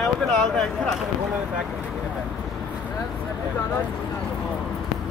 ਮੈਂ ਉਹਦੇ ਨਾਲ ਦਾ ਇੱਥੇ ਰੱਖ ਕੇ ਉਹਨਾਂ ਨੇ ਪੈਕ ਕੀਤੇ ਨੇ ਪੈਕ ਜ਼ਿਆਦਾ ਨਹੀਂ